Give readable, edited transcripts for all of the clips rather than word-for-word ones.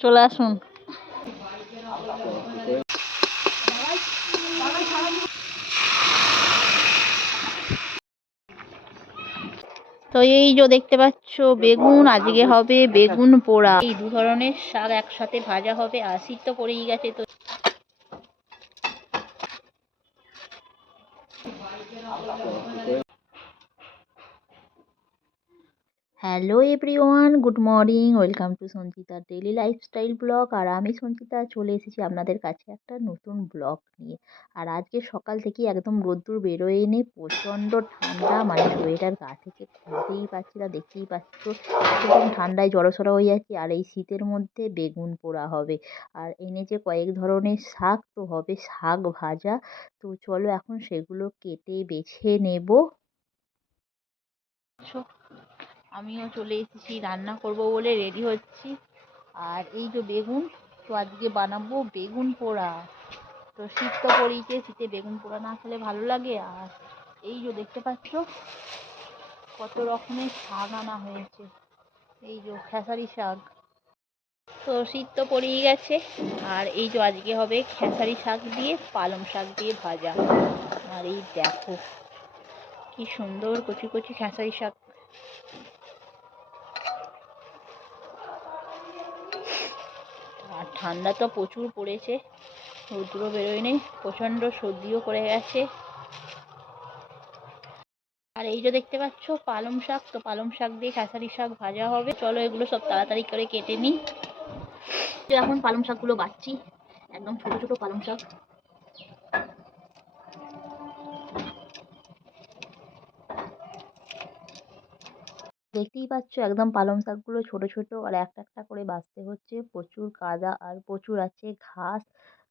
চলে আসুন। তো এই যে দেখতে পাচ্ছ বেগুন, আজকে হবে বেগুন পোড়া। এই দু ধরনের শাক একসাথে ভাজা হবে, আর শীত তো পড়েই গেছে। তো hello everyone, good morning, welcome to Sanchita daily lifestyle blog. আর আমি সঞ্চিতা চলে এসেছি আপনাদের কাছে একটা নতুন ব্লগ নিয়ে। আর আজকে সকাল থেকে একদম রোদ্দুর বেরোয়নি, প্রচণ্ড ঠান্ডা, মানে সোয়েটার গা থেকে খুলতেই পারছি না। দেখতেই পাচ্ছ একদম ঠান্ডায় জড়সড় হয়ে যাচ্ছি। আর এই শীতের মধ্যে বেগুন পোড়া হবে, আর এনেছে কয়েক ধরনের শাক, তো হবে শাক ভাজা। তো চলো এখন সেগুলো কেটে বেছে নেব। আমিও চলে এসেছি, রান্না করব বলে রেডি হচ্ছি। আর এই যে বেগুন, তো আজকে বানাবো বেগুন পোড়া। তো শীত তো পড়েছে, শীতে বেগুন পোড়া না খেলে ভালো লাগে। আর এই যে দেখতে পাচ্ছ কত রকমের শাক আনা হয়েছে, এই যে খেসারি শাক। তো শীত তো পড়েই গেছে, আর এই যে আজকে হবে খেসারি শাক দিয়ে পালং শাক দিয়ে ভাজা। আর এই দেখো কি সুন্দর কচি কচি খেসারি শাক। আর ঠান্ডা তো প্রচুর পড়েছে, রৌদ্র বেরোয়নি, প্রচণ্ড সর্দিও করে গেছে। আর এই যে দেখতে পাচ্ছ পালং শাক, তো পালং শাক দিয়ে খেসারি শাক ভাজা হবে। চলো এগুলো সব তাড়াতাড়ি করে কেটে নিই। তো এখন পালং শাকগুলো বাচ্ছি, একদম ছোট ছোট পালং শাক। দেখতেই পাচ্ছ একদম পালং শাকগুলো ছোট ছোট, আর একটা একটা করে বাছতে হচ্ছে। প্রচুর কাদা আর প্রচুর আছে ঘাস,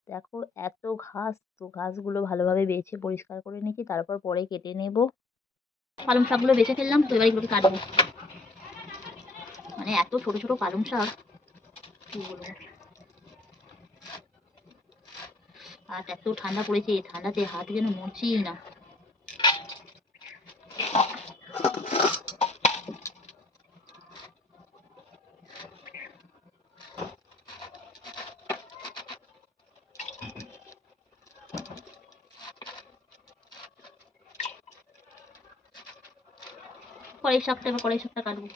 দেখো এত ঘাস। তো ঘাসগুলো ভালোভাবে বেছে পরিষ্কার করে নিচ্ছি, তারপর পরে কেটে নেব। পালং শাকগুলো বেছে ফেললাম, তো এবার এগুলোকে কাটবো। মানে এত ছোট ছোট পালং শাক, কি বলবো। আর এত ঠান্ডা পড়েছে, ঠান্ডাতে হাত যেন নড়ছেই না। কড়াই শাকটা, এবার কড়াই শাকটা কাটবো।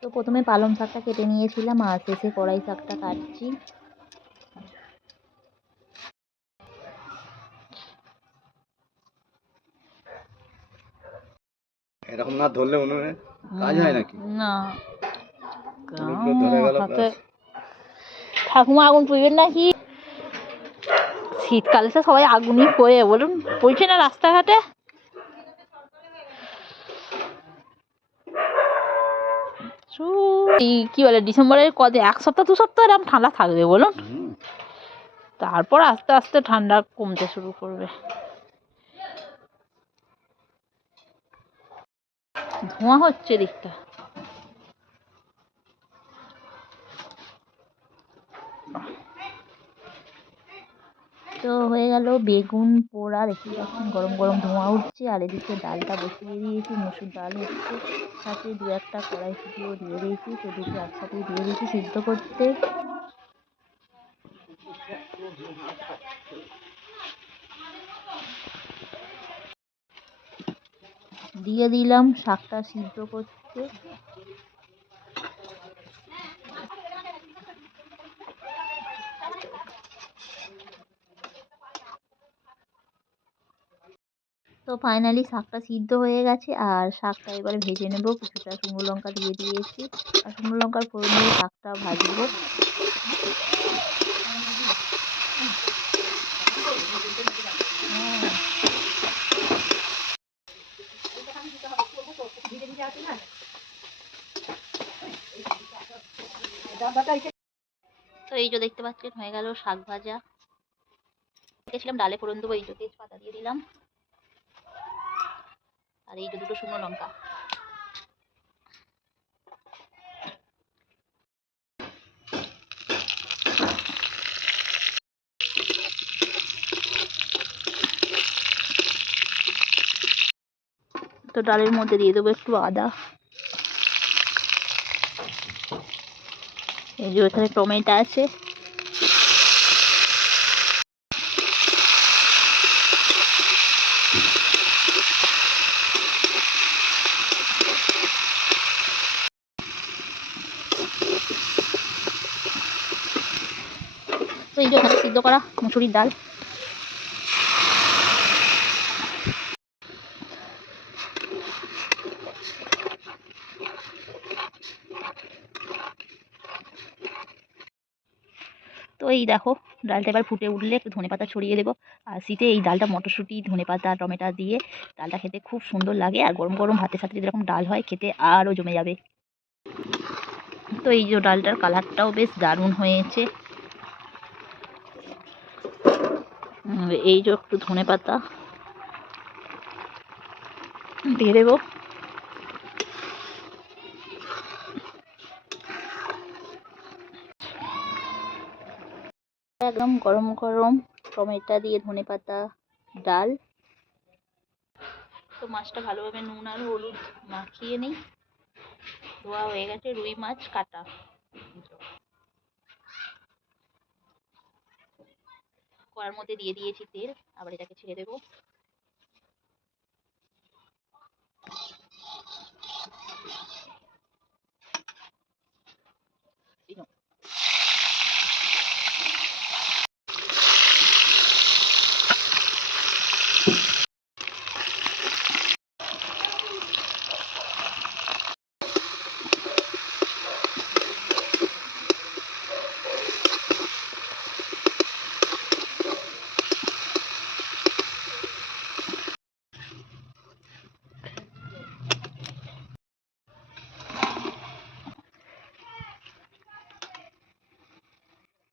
তো প্রথমে পালং শাকটা কেটে নিয়েছিলাম, আর শেষে কড়াই শাকটা কাটছি। এরকম না ধরলে উনুনে কাজ হয় নাকি? না, ধরে গেল। ঠাকুমা আগুন পুড়বেন নাকি? শীতকালে তো সবাই আগুনই পোয়ে, বলুন, পুড়ছে না রাস্তাঘাটে? এই কি বলে, ডিসেম্বরের এক সপ্তাহ দু সপ্তাহ এরকম ঠান্ডা থাকবে বলুন, তারপর আস্তে আস্তে ঠান্ডা কমতে শুরু করবে। ধোঁয়া হচ্ছে দিকটা। তো হয়ে গেল বেগুন পোড়া, দেখতেই পাচ্ছেন গরম গরম ধোঁয়া উঠছে। আর এদিকে ডালটা বসিয়ে দিয়েছি, মসুর ডাল হচ্ছে, সাথে দু একটা কড়াইশুঁটিও দিয়ে দিয়েছি। তো দুটো একসাথেই দিয়ে দিয়েছি সিদ্ধ করতে। দিয়ে দিলাম শাকটা সিদ্ধ করতে। তো ফাইনালি শাকটা সিদ্ধ হয়ে গেছে, আর শাকটা এবারে ভেজে নেব। কিছুটা শুকনো লঙ্কা দিয়ে দিয়েছি, আর শুকনো লঙ্কার ফোড়ন দিয়ে শাকটা ভাজবো। তো এই যে দেখতে পাচ্ছেন হয়ে গেল শাক ভাজা। রেখেছিলাম ডালে ফোড়ন দেবো, এই যে তেজপাতা দিয়ে দিলাম, আর এই যে দুটো শুকনো লঙ্কা। তো ডালের মধ্যে দিয়ে দেবো একটু আদা, এই যে এখানে টমেটো আছে, তো এই যে এখানে সিদ্ধ করা মুসুরির ডাল। তো এই দেখো ডালটা এবার ফুটে উঠলে একটু ধনেপাতা ছড়িয়ে দেবো। আর শীতে এই ডালটা মটরশুঁটি ধনেপাতা টমেটো দিয়ে ডালটা খেতে খুব সুন্দর লাগে, আর গরম গরম ভাতের সাথে যদি এরকম ডাল হয় খেতে আরও জমে যাবে। তো এই যে ডালটার কালারটাও বেশ দারুণ হয়েছে। এই যে একটু ধনেপাতা দিয়ে দেবো। একদম গরম গরম টমেটো দিয়ে ধনেপাতা ডাল। তো মাছটা ভালোভাবে নুন আর হলুদ মাখিয়ে নিই। ধোয়া হয়ে গেছে, রুই মাছ কাটা। কড়ার মধ্যে দিয়ে দিয়েছি তেল, আবার এটাকে ছেড়ে দেবো।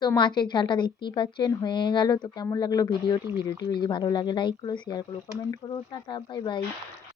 তো মাছের ঝালটা দেখতেই পাচ্ছেন হয়ে গেল। তো কেমন লাগলো ভিডিওটি যদি ভালো লাগে লাইক করো, শেয়ার করো, কমেন্ট করো। Tata, bye bye.